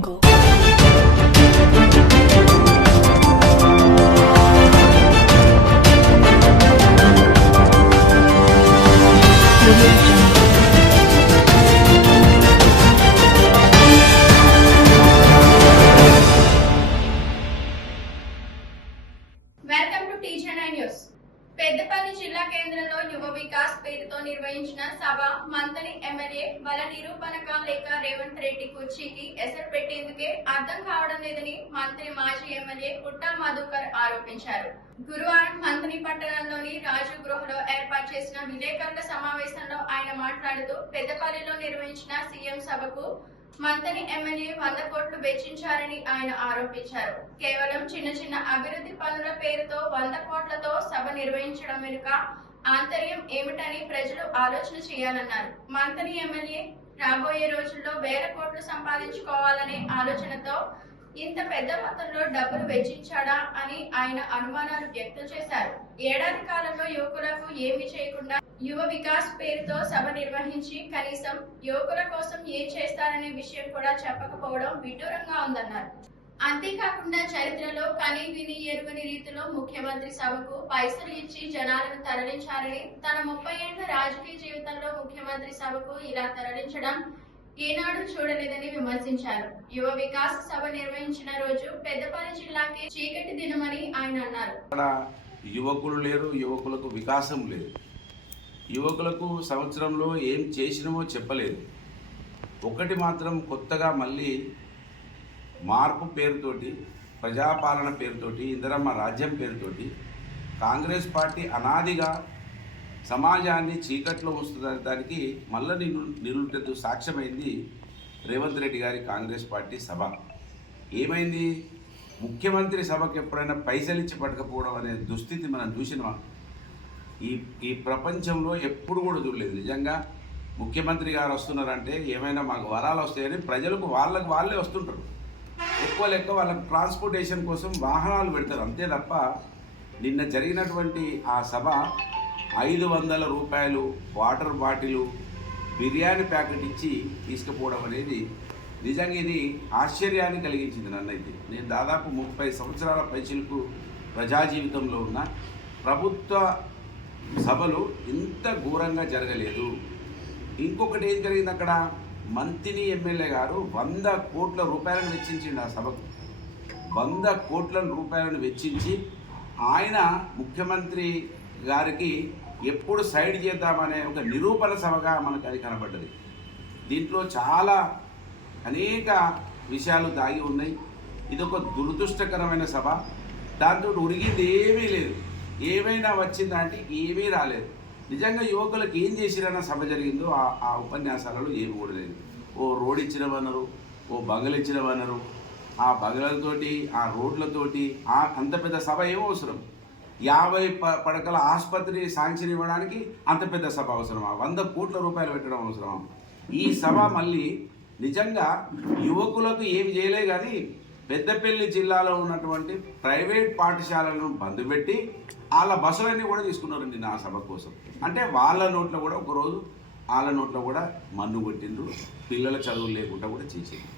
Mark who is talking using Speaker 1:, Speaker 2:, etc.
Speaker 1: jungle.
Speaker 2: Peddapalli జిల్లా కేంద్రంలో యువ వికాస్ పేరుతో నిర్వహించిన సభ మంతని ఎమ్మెల్యే బల నిరూపణక లేక రేవంత్ రెడ్డి కుర్చీకి ఎసరు పెట్టేందుకే అర్థం కావడం లేదని మంత్రి మాజీ ఎమ్మెల్యే పుట్టా మధుకర్ ఆరోపించారు. గురువారం మంత్రి పట్టణంలోని రాజు గృహలో ఏర్పాటు చేసిన విలేకరుల సమావేశంలో ఆయన మాట్లాడుతూ పెద్దపల్లిలో నిర్వహించిన సీఎం సభకు మంతని ఎమ్మెల్యే వంద కోట్లు వెచ్చించారని ఆయన ఆరోపించారు. కేవలం చిన్న చిన్న అభివృద్ధి పనుల పేరుతో వంద కోట్లతో సభ నిర్వహించడం వెనుక ఆంతర్యం ఏమిటని ప్రజలు ఆలోచన చేయాలన్నారు. మంతని ఎమ్మెల్యే రాబోయే రోజుల్లో వేల కోట్లు సంపాదించుకోవాలనే ఆలోచనతో ఇంత పెద్ద మొత్తంలో డబ్బులు వెచ్చించాడా అని ఆయన అనుమానాలు వ్యక్తం చేశారు. ఏడాది కాలంలో యువకులకు ఏమీ చేయకుండా యువ వికాస్ పేరుతో సభ నిర్వహించి కనీసం యువకుల కోసం ఏం చేస్తారనే విషయం కూడా చెప్పకపోవడం విడ్డూరంగా ఉందన్నారు. అంతేకాకుండా చరిత్రలో కని విని ఎరుగని రీతిలో ముఖ్యమంత్రి సభకు పైసలు ఇచ్చి జనాలను తరలించారని తన ముప్పై ఏళ్ళ రాజకీయ జీవితంలో ముఖ్యమంత్రి సభకు ఇలా తరలించడం ఏనాడు చూడలేదని విమర్శించారు. యువ వికాస్ సభ నిర్వహించిన రోజు పెద్దపల్లి జిల్లాకి చీకటి దినమని ఆయన అన్నారు.
Speaker 3: యువకులు లేరు యువకులకు వికాసం లేదు. యువకులకు సంవత్సరంలో ఏం చేసినామో చెప్పలేదు. ఒకటి మాత్రం కొత్తగా మళ్ళీ మార్పు పేరుతోటి ప్రజాపాలన పేరుతోటి ఇందిరమ్మ రాజ్యం పేరుతోటి కాంగ్రెస్ పార్టీ అనాదిగా సమాజాన్ని చీకట్లో వస్తున్న దానికి మళ్ళీ నిలు సాక్ష్యమైంది రేవంత్ రెడ్డి గారి కాంగ్రెస్ పార్టీ సభ. ఏమైంది? ముఖ్యమంత్రి సభకు ఎప్పుడైనా పైసలు ఇచ్చి పట్టకపోవడం అనే దుస్థితి మనం చూసినామా ఈ ఈ ప్రపంచంలో ఎప్పుడు కూడా చూడలేదు. నిజంగా ముఖ్యమంత్రి గారు వస్తున్నారంటే ఏమైనా మాకు వరాలు వస్తాయని ప్రజలకు వాళ్ళకు వాళ్ళే వస్తుంటారు. ఎక్కువ లెక్క వాళ్ళకి ట్రాన్స్పోర్టేషన్ కోసం వాహనాలు పెడతారు. అంతే తప్ప నిన్న జరిగినటువంటి ఆ సభ ఐదు వందల రూపాయలు వాటర్ బాటిలు బిర్యానీ ప్యాకెట్ ఇచ్చి తీసుకుపోవడం అనేది నిజంగా ఇది ఆశ్చర్యాన్ని కలిగించింది నన్నైతే. నేను దాదాపు ముప్పై సంవత్సరాల పైచిలకు ప్రజా జీవితంలో ఉన్న ప్రభుత్వ సభలు ఇంత ఘోరంగా జరగలేదు. ఇంకొకటి ఏం జరిగింది అక్కడ? మంత్రిని ఎమ్మెల్యే గారు వంద కోట్ల రూపాయలను వెచ్చించిండు ఆ సభకు. వంద కోట్ల రూపాయలను వెచ్చించి ఆయన ముఖ్యమంత్రి గారికి ఎప్పుడు సైడ్ చేద్దామనే ఒక నిరూపణ సభగా మనకు అది కనబడ్డది. దీంట్లో చాలా అనేక విషయాలు దాగి ఉన్నాయి. ఇది ఒక దురదృష్టకరమైన సభ. దాంతో ఉరిగింది ఏమీ లేదు. ఏమైనా వచ్చిందా అంటే ఏమీ రాలేదు. నిజంగా యువకులకు ఏం చేసిరన్న సభ జరిగిందో ఆ ఆ ఉపన్యాసాలలో ఏమి కూడా లేదు. ఓ రోడ్ వనరు ఓ బంగలు వనరు ఆ బగలతోటి ఆ రోడ్లతోటి ఆ అంత పెద్ద సభ ఏం అవసరం? యాభై ప పడకల ఆసుపత్రి శాంక్షన్ ఇవ్వడానికి అంత పెద్ద సభ అవసరమా? వంద కోట్ల రూపాయలు పెట్టడం అవసరమా? ఈ సభ మళ్ళీ నిజంగా యువకులకు ఏం చేయలే కానీ పెద్దపల్లి జిల్లాలో ఉన్నటువంటి ప్రైవేట్ పాఠశాలను బంద్ పెట్టి వాళ్ళ బస్సులన్నీ కూడా తీసుకున్నారండి నా సభ కోసం. అంటే వాళ్ళ నోట్లో కూడా ఒకరోజు వాళ్ళ నోట్లో కూడా మన్ను కొట్టిండ్రు పిల్లల చదువులు లేకుండా కూడా చేసిండ్రు.